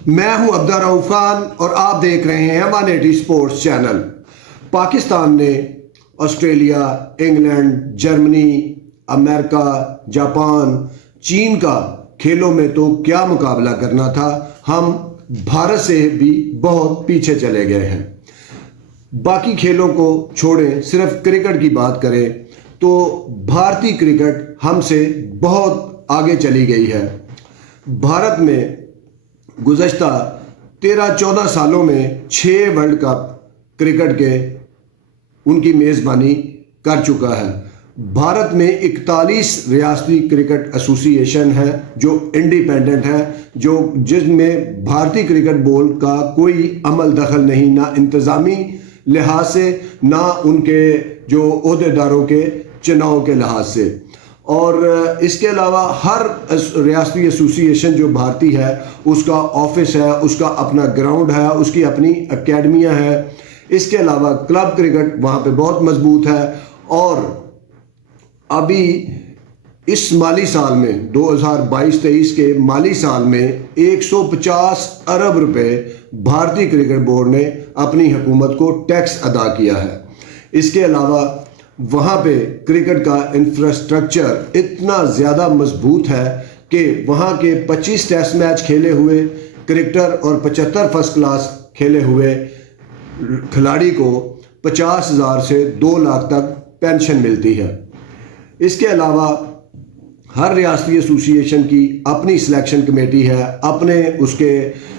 میں ہوں عبدالرؤف خان اور آپ دیکھ رہے ہیں 180 سپورٹس چینل۔ پاکستان نے آسٹریلیا، انگلینڈ، جرمنی، امریکہ، جاپان، چین کا کھیلوں میں تو کیا مقابلہ کرنا تھا، ہم بھارت سے بھی بہت پیچھے چلے گئے ہیں۔ باقی کھیلوں کو چھوڑیں، صرف کرکٹ کی بات کریں تو بھارتی کرکٹ ہم سے بہت آگے چلی گئی ہے۔ بھارت میں گزشتہ 13-14 سالوں میں 6 ورلڈ کپ کرکٹ کے ان کی میزبانی کر چکا ہے۔ بھارت میں 41 ریاستی کرکٹ ایسوسی ایشن ہے جو انڈیپینڈنٹ ہے، جس میں بھارتی کرکٹ بورڈ کا کوئی عمل دخل نہیں، نہ انتظامی لحاظ سے نہ ان کے جو عہدیداروں کے چناؤ کے لحاظ سے۔ اور اس کے علاوہ ہر ریاستی ایسوسی ایشن جو بھارتی ہے اس کا آفس ہے، اس کا اپنا گراؤنڈ ہے، اس کی اپنی اکیڈمیاں ہیں۔ اس کے علاوہ کلب کرکٹ وہاں پہ بہت مضبوط ہے، اور ابھی اس مالی سال میں 2022-23 کے مالی سال میں 150 ارب روپے بھارتی کرکٹ بورڈ نے اپنی حکومت کو ٹیکس ادا کیا ہے۔ اس کے علاوہ وہاں پہ کرکٹ کا انفراسٹرکچر اتنا زیادہ مضبوط ہے کہ وہاں کے 25 ٹیسٹ میچ کھیلے ہوئے کرکٹر اور 75 فرسٹ کلاس کھیلے ہوئے کھلاڑی کو 50,000 سے 2 لاکھ تک پینشن ملتی ہے۔ اس کے علاوہ ہر ریاستی ایسوسی ایشن کی اپنی سلیکشن کمیٹی ہے، اپنے اس کے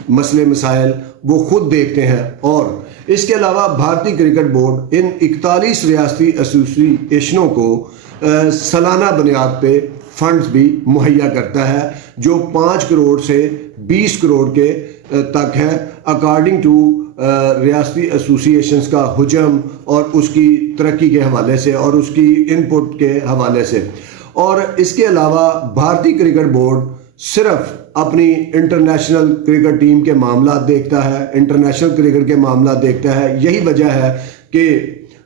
مسئلے مسائل وہ خود دیکھتے ہیں، اور اس کے علاوہ بھارتی کرکٹ بورڈ ان 41 ریاستی ایسوسی ایشنوں کو سالانہ بنیاد پہ فنڈز بھی مہیا کرتا ہے، جو 5 کروڑ سے 20 کروڑ کے تک ہے، اکارڈنگ ٹو ریاستی ایسوسی ایشنز کا حجم اور اس کی ترقی کے حوالے سے اور اس کی ان پٹ کے حوالے سے۔ اور اس کے علاوہ بھارتی کرکٹ بورڈ صرف اپنی انٹرنیشنل کرکٹ ٹیم کے معاملات دیکھتا ہے، انٹرنیشنل کرکٹ کے معاملات دیکھتا ہے۔ یہی وجہ ہے کہ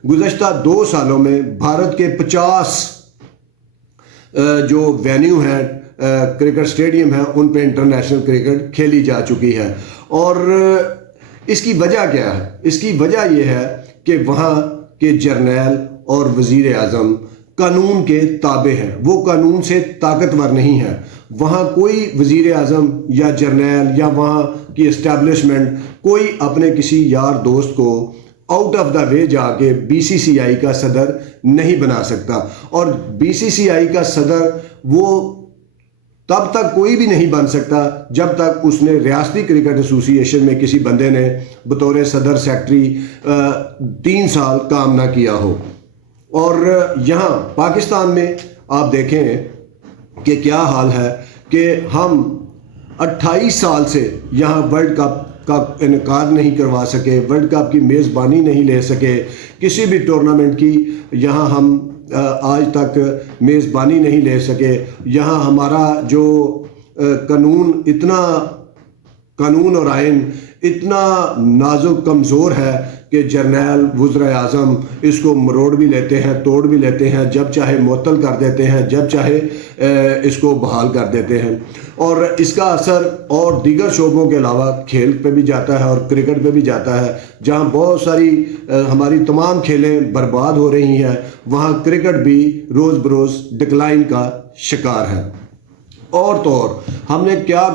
گزشتہ 2 سالوں میں بھارت کے 50 جو وینیو ہیں کرکٹ اسٹیڈیم ہیں ان پہ انٹرنیشنل کرکٹ کھیلی جا چکی ہے۔ اور اس کی وجہ کیا ہے؟ اس کی وجہ یہ ہے کہ وہاں کے جرنیل اور وزیر اعظم قانون کے تابع ہیں، وہ قانون سے طاقتور نہیں ہے۔ وہاں کوئی وزیر اعظم یا جرنیل یا وہاں کی اسٹیبلشمنٹ کوئی اپنے کسی یار دوست کو آؤٹ آف دا وے جا کے BCCI کا صدر نہیں بنا سکتا، اور BCCI کا صدر وہ تب تک کوئی بھی نہیں بن سکتا جب تک اس نے ریاستی کرکٹ ایسوسی ایشن میں کسی بندے نے بطور صدر سیکٹری 3 سال کام نہ کیا ہو۔ اور یہاں پاکستان میں آپ دیکھیں کہ کیا حال ہے کہ ہم 28 سال سے یہاں ورلڈ کپ کا انعقاد نہیں کروا سکے، ورلڈ کپ کی میزبانی نہیں لے سکے، کسی بھی ٹورنامنٹ کی یہاں ہم آج تک میزبانی نہیں لے سکے۔ یہاں ہمارا جو قانون اور آئین اتنا نازک کمزور ہے کہ جرنیل وزراء اعظم اس کو مروڑ بھی لیتے ہیں، توڑ بھی لیتے ہیں، جب چاہے معطل کر دیتے ہیں، جب چاہے اس کو بحال کر دیتے ہیں۔ اور اس کا اثر اور دیگر شعبوں کے علاوہ کھیل پہ بھی جاتا ہے اور کرکٹ پہ بھی جاتا ہے۔ جہاں بہت ساری ہماری تمام کھیلیں برباد ہو رہی ہیں، وہاں کرکٹ بھی روز بروز ڈکلائن کا شکار ہے۔ اور تو اور ہم نے کیا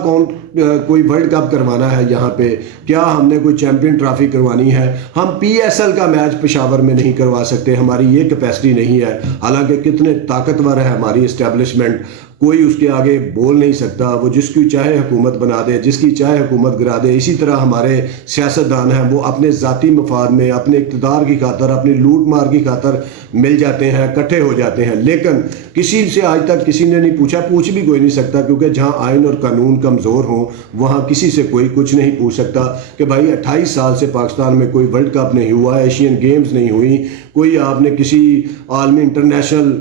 کوئی ورلڈ کپ کروانا ہے یہاں پہ، کیا ہم نے کوئی چیمپئن ٹرافی کروانی ہے؟ ہم PSL کا میچ پشاور میں نہیں کروا سکتے، ہماری یہ کیپیسٹی نہیں ہے۔ حالانکہ کتنے طاقتور ہے ہماری اسٹیبلشمنٹ، کوئی اس کے آگے بول نہیں سکتا، وہ جس کی چاہے حکومت بنا دے، جس کی چاہے حکومت گرا دے۔ اسی طرح ہمارے سیاستدان ہیں، وہ اپنے ذاتی مفاد میں، اپنے اقتدار کی خاطر، اپنی لوٹ مار کی خاطر مل جاتے ہیں، اکٹھے ہو جاتے ہیں، لیکن کسی سے آج تک کسی نے نہیں پوچھا، پوچھ بھی کوئی نہیں سکتا، کیونکہ جہاں آئین اور قانون کمزور ہوں وہاں کسی سے کوئی کچھ نہیں پوچھ سکتا کہ بھائی 28 سال سے پاکستان میں کوئی ورلڈ کپ نہیں ہوا، ایشین گیمز نہیں ہوئی، کوئی آپ نے کسی عالمی انٹرنیشنل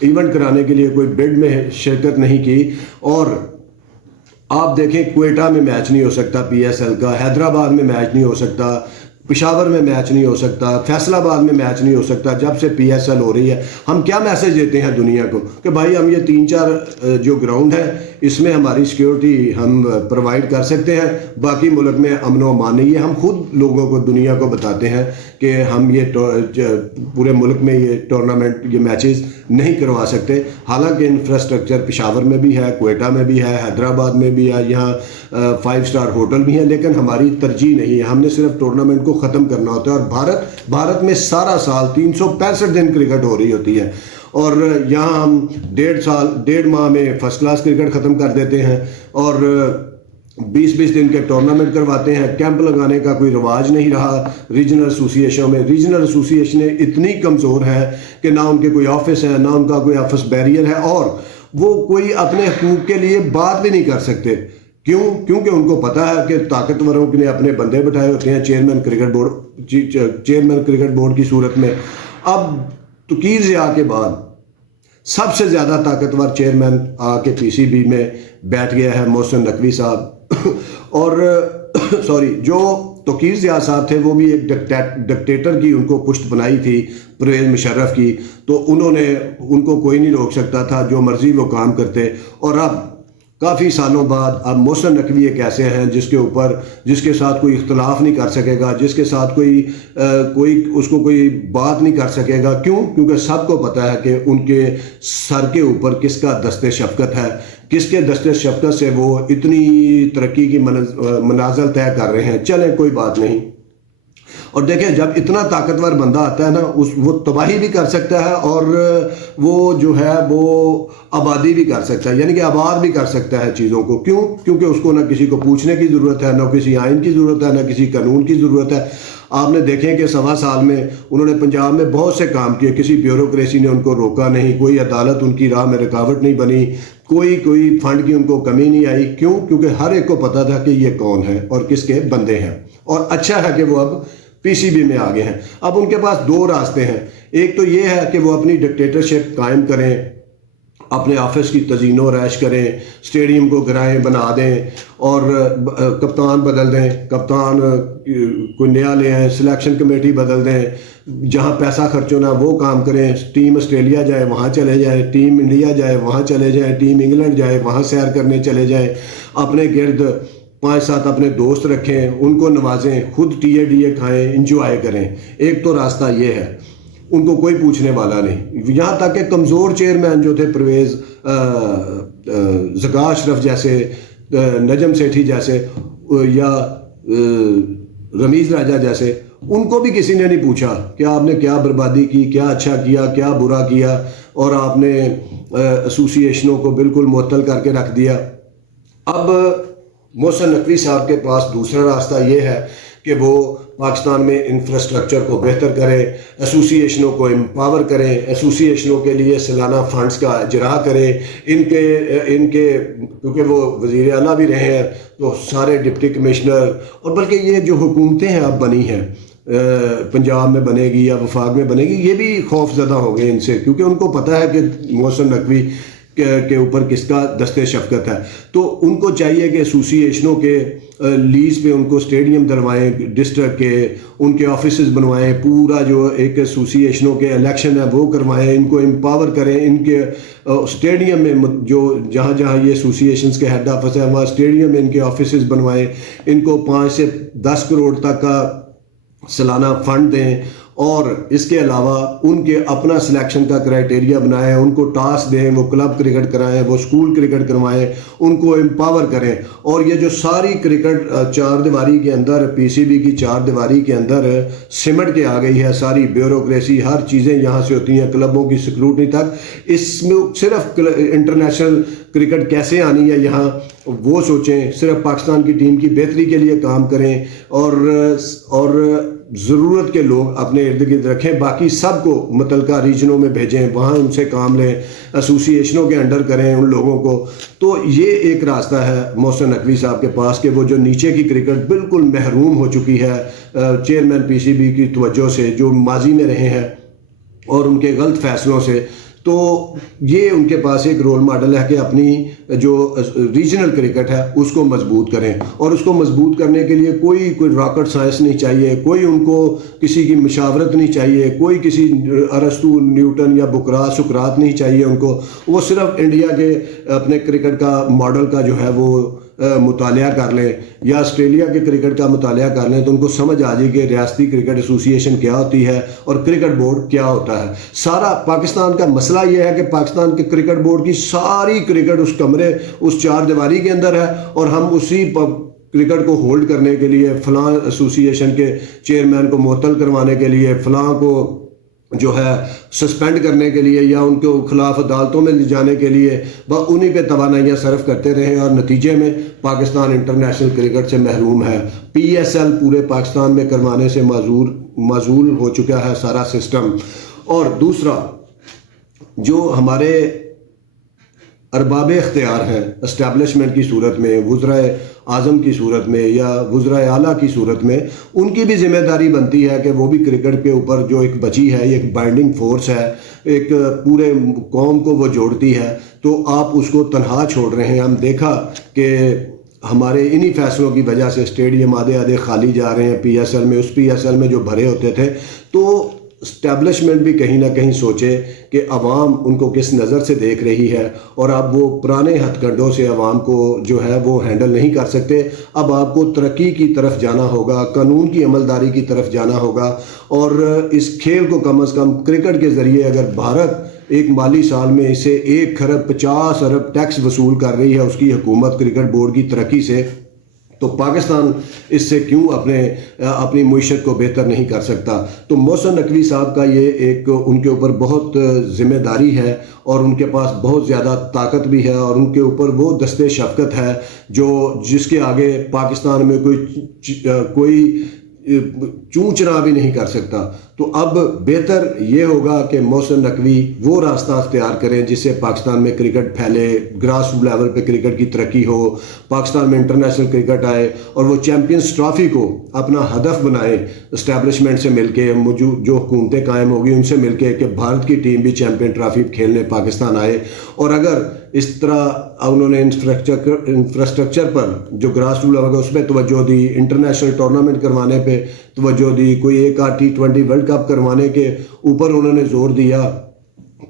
ایونٹ کرانے کے لیے کوئی بڈ میں شرکت نہیں کی۔ اور آپ دیکھیں کوئٹہ میں میچ نہیں ہو سکتا PSL کا، حیدرآباد میں میچ نہیں ہو سکتا، پشاور میں میچ نہیں ہو سکتا، فیصل آباد میں میچ نہیں ہو سکتا جب سے PSL ہو رہی ہے۔ ہم کیا میسج دیتے ہیں دنیا کو کہ بھائی ہم یہ 3-4 جو گراؤنڈ ہے اس میں ہماری سیکیورٹی ہم پرووائڈ کر سکتے ہیں. باقی ملک میں امن و امان نہیں. یہ ہم خود لوگوں کو, دنیا کو بتاتے ہیں کہ ہم یہ پورے ملک میں یہ ٹورنامنٹ, یہ میچز نہیں کروا سکتے. حالانکہ انفراسٹرکچر پشاور میں بھی ہے, کوئٹہ میں بھی ہے, حیدرآباد میں بھی ہے, یہاں 5 اسٹار ہوٹل بھی ہیں, لیکن ہماری ترجیح نہیں ہے. ہم نے صرف ٹورنامنٹ کو ختم کرنا ہوتا ہے. اور بھارت میں سارا سال 365 دن کرکٹ ہو رہی ہوتی ہے, اور یہاں ہم 1.5 ماہ میں فرسٹ کلاس کرکٹ ختم کر دیتے ہیں اور 20 دن کے ٹورنامنٹ کرواتے ہیں. کیمپ لگانے کا کوئی رواج نہیں رہا ریجنل ایسوسیشنوں میں. ریجنل ایسوسیشنیں اتنی کمزور ہیں کہ نہ ان کے کوئی آفس ہے, نہ ان کا کوئی آفس بیریئر ہے, اور وہ کوئی اپنے حقوق کے لیے بات بھی نہیں کر سکتے. کیونکہ ان کو پتا ہے کہ طاقتوروں نے اپنے بندے بٹھائے ہوتے ہیں چیئرمین کرکٹ بورڈ کی صورت میں. اب توقیر ضیاء کے بعد سب سے زیادہ طاقتور چیئرمین آ کے پی سی بی میں بیٹھ گیا ہے محسن نقوی صاحب. اور جو توقیر ضیاء صاحب تھے وہ بھی ایک ڈکٹیٹر کی ان کو پشت بنائی تھی, پرویز مشرف کی, تو ان کو کوئی نہیں روک سکتا تھا, جو مرضی وہ کام کرتے. اور اب کافی سالوں بعد اب محسن نقوی ایک ایسے ہیں جس کے ساتھ کوئی اختلاف نہیں کر سکے گا, جس کے ساتھ کوئی بات نہیں کر سکے گا. کیونکہ سب کو پتہ ہے کہ ان کے سر کے اوپر کس کا دست شفقت ہے, کس کے دست شفقت سے وہ اتنی ترقی کی منازل طے کر رہے ہیں. چلیں کوئی بات نہیں. اور دیکھیں, جب اتنا طاقتور بندہ آتا ہے نا, وہ تباہی بھی کر سکتا ہے اور وہ جو ہے وہ آبادی بھی کر سکتا ہے, یعنی کہ آباد بھی کر سکتا ہے چیزوں کو. کیونکہ اس کو نہ کسی کو پوچھنے کی ضرورت ہے, نہ کسی آئین کی ضرورت ہے, نہ کسی قانون کی ضرورت ہے. آپ نے دیکھیں کہ 1.25 سال میں انہوں نے پنجاب میں بہت سے کام کیے, کسی بیوروکریسی نے ان کو روکا نہیں, کوئی عدالت ان کی راہ میں رکاوٹ نہیں بنی, کوئی فنڈ کی ان کو کمی نہیں آئی. کیونکہ ہر ایک کو پتا تھا کہ یہ کون ہے اور کس کے بندے ہیں. اور اچھا ہے کہ وہ اب پی سی بی میں آگے ہیں. اب ان کے پاس 2 راستے ہیں. ایک تو یہ ہے کہ وہ اپنی ڈکٹیٹرشپ قائم کریں, اپنے آفس کی تزئین و رائش کریں, اسٹیڈیم کو گرائیں بنا دیں اور کپتان بدل دیں, کپتان کوئی نیا لے آئیں, سلیکشن کمیٹی بدل دیں, جہاں پیسہ خرچ ہونا وہ کام کریں. ٹیم آسٹریلیا جائے وہاں چلے جائیں, ٹیم انڈیا جائے وہاں چلے جائیں, ٹیم انگلینڈ جائے وہاں سیر کرنے چلے جائیں. اپنے گرد 5-7 اپنے دوست رکھیں, ان کو نوازیں, خود ٹی اے کھائیں, انجوائے کریں. ایک تو راستہ یہ ہے, ان کو کوئی پوچھنے والا نہیں. یہاں تک کہ کمزور چیئرمین جو تھے, پرویز ذکا اشرف جیسے, نجم سیٹھی جیسے, یا رمیز راجہ جیسے, ان کو بھی کسی نے نہیں پوچھا کہ آپ نے کیا بربادی کی, کیا اچھا کیا, کیا برا کیا, اور آپ نے ایسوسیشنوں کو بالکل معطل کر کے رکھ دیا. اب محسن نقوی صاحب کے پاس دوسرا راستہ یہ ہے کہ وہ پاکستان میں انفراسٹرکچر کو بہتر کریں, ایسوسیشنوں کو امپاور کریں, ایسوسیشنوں کے لیے سالانہ فنڈز کا اجرا کریں. ان کے کیونکہ وہ وزیر اعلیٰ بھی رہے ہیں, تو سارے ڈپٹی کمشنر, اور بلکہ یہ جو حکومتیں ہیں اب بنی ہیں, پنجاب میں بنے گی یا وفاق میں بنے گی, یہ بھی خوف زدہ ہو گئے ان سے, کیونکہ ان کو پتہ ہے کہ محسن نقوی کے اوپر کس کا دست شفقت ہے. تو ان کو چاہیے کہ ایسوسیشنوں کے لیز پہ ان کو اسٹیڈیم دلوائیں, ڈسٹرکٹ کے ان کے آفیسز بنوائیں, پورا جو ایک ایسوسیشنوں کے الیکشن ہے وہ کروائیں, ان کو امپاور کریں. ان کے اسٹیڈیم میں جو جہاں یہ ایسوسیشنز کے ہیڈ آفس ہے وہاں اسٹیڈیم میں ان کے آفیسز بنوائیں, ان کو 5 سے 10 کروڑ تک کا سالانہ فنڈ دیں. اور اس کے علاوہ ان کے اپنا سلیکشن کا کرائٹیریا بنائیں, ان کو ٹاسک دیں, وہ کلب کرکٹ کرائیں, وہ اسکول کرکٹ کروائیں, ان کو امپاور کریں. اور یہ جو ساری کرکٹ 4 دیواری کے اندر, پی سی بی کی 4 دیواری کے اندر سمٹ کے آ گئی ہے, ساری بیوروکریسی, ہر چیزیں یہاں سے ہوتی ہیں, کلبوں کی سیکورٹی تک. اس میں صرف انٹرنیشنل کرکٹ کیسے آنی ہے یہاں وہ سوچیں, صرف پاکستان کی ٹیم کی بہتری کے لیے کام کریں, اور ضرورت کے لوگ اپنے ارد گرد رکھیں. باقی سب کو متعلقہ ریجنوں میں بھیجیں, وہاں ان سے کام لیں, ایسوسیشنوں کے انڈر کریں ان لوگوں کو. تو یہ ایک راستہ ہے محسن نقوی صاحب کے پاس کہ وہ جو نیچے کی کرکٹ بالکل محروم ہو چکی ہے چیئرمین پی سی بی کی توجہ سے, جو ماضی میں رہے ہیں اور ان کے غلط فیصلوں سے, تو یہ ان کے پاس ایک رول ماڈل ہے کہ اپنی جو ریجنل کرکٹ ہے اس کو مضبوط کریں، اور اس کو مضبوط کرنے کے لیے کوئی راکٹ سائنس نہیں چاہیے، کوئی ان کو کسی کی مشاورت نہیں چاہیے، کوئی کسی ارسطو نیوٹن یا بقراط سقراط نہیں چاہیے ان کو. وہ صرف انڈیا کے اپنے کرکٹ کا ماڈل کا جو ہے وہ مطالعہ کر لیں یا آسٹریلیا کے کرکٹ کا مطالعہ کر لیں تو ان کو سمجھ آ جائے کہ ریاستی کرکٹ ایسوسی ایشن کیا ہوتی ہے اور کرکٹ بورڈ کیا ہوتا ہے. سارا پاکستان کا مسئلہ یہ ہے کہ پاکستان کے کرکٹ بورڈ کی ساری کرکٹ اس کمرے اس چار دیواری کے اندر ہے، اور ہم اسی کرکٹ کو ہولڈ کرنے کے لیے فلاں ایسوسی ایشن کے چیئرمین کو معطل کروانے کے لیے، فلاں کو جو ہے سسپینڈ کرنے کے لیے یا ان کے خلاف عدالتوں میں لے جانے کے لیے انہی پہ توانائیاں صرف کرتے رہے، اور نتیجے میں پاکستان انٹرنیشنل کرکٹ سے محروم ہے. پی ایس ایل پورے پاکستان میں کروانے سے معزول ہو چکا ہے سارا سسٹم. اور دوسرا جو ہمارے ارباب اختیار ہیں اسٹیبلشمنٹ کی صورت میں، وزرائے اعظم کی صورت میں یا وزرائے اعلیٰ کی صورت میں، ان کی بھی ذمہ داری بنتی ہے کہ وہ بھی کرکٹ کے اوپر جو ایک بچی ہے، یہ ایک بائنڈنگ فورس ہے، ایک پورے قوم کو وہ جوڑتی ہے، تو آپ اس کو تنہا چھوڑ رہے ہیں. ہم دیکھا کہ ہمارے انہی فیصلوں کی وجہ سے اسٹیڈیم آدھے خالی جا رہے ہیں پی ایس ایل میں. اس پی ایس ایل میں جو بھرے ہوتے تھے، تو اسٹیبلشمنٹ بھی کہیں نہ کہیں سوچے کہ عوام ان کو کس نظر سے دیکھ رہی ہے، اور اب وہ پرانے ہتھ کنڈوں سے عوام کو جو ہے وہ ہینڈل نہیں کر سکتے. اب آپ کو ترقی کی طرف جانا ہوگا، قانون کی عملداری کی طرف جانا ہوگا، اور اس کھیل کو کم از کم کرکٹ کے ذریعے اگر بھارت ایک مالی سال میں اسے 1,50 ارب ٹیکس وصول کر رہی ہے اس کی حکومت کرکٹ بورڈ کی ترقی سے، تو پاکستان اس سے کیوں اپنی معیشت کو بہتر نہیں کر سکتا. تو محسن نقوی صاحب کا یہ ایک ان کے اوپر بہت ذمہ داری ہے، اور ان کے پاس بہت زیادہ طاقت بھی ہے، اور ان کے اوپر وہ دست شفقت ہے جس کے آگے پاکستان میں کوئی چونچنا بھی نہیں کر سکتا. تو اب بہتر یہ ہوگا کہ محسن نقوی وہ راستہ اختیار کریں جس سے پاکستان میں کرکٹ پھیلے، گراس لیول پہ کرکٹ کی ترقی ہو، پاکستان میں انٹرنیشنل کرکٹ آئے، اور وہ چیمپئنز ٹرافی کو اپنا ہدف بنائے اسٹیبلشمنٹ سے مل کے، جو حکومتیں قائم ہوگی ان سے مل کے، کہ بھارت کی ٹیم بھی چیمپئن ٹرافی کھیلنے پاکستان آئے. اور اگر اس طرح انہوں نے انفراسٹرکچر پر جو گراس روٹ لیول اس پہ توجہ دی، انٹرنیشنل ٹورنامنٹ کروانے پہ توجہ دی، کوئی ایک آدھ T20 ورلڈ کپ کروانے کے اوپر انہوں نے زور دیا،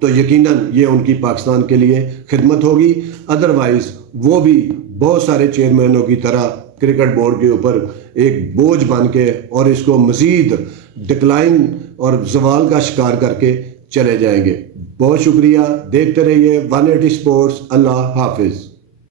تو یقیناً یہ ان کی پاکستان کے لیے خدمت ہوگی. ادروائز وہ بھی بہت سارے چیئرمینوں کی طرح کرکٹ بورڈ کے اوپر ایک بوجھ بن کے اور اس کو مزید ڈکلائن اور زوال کا شکار کر کے چلے جائیں گے. بہت شکریہ، دیکھتے رہیے 180 اسپورٹس. اللہ حافظ.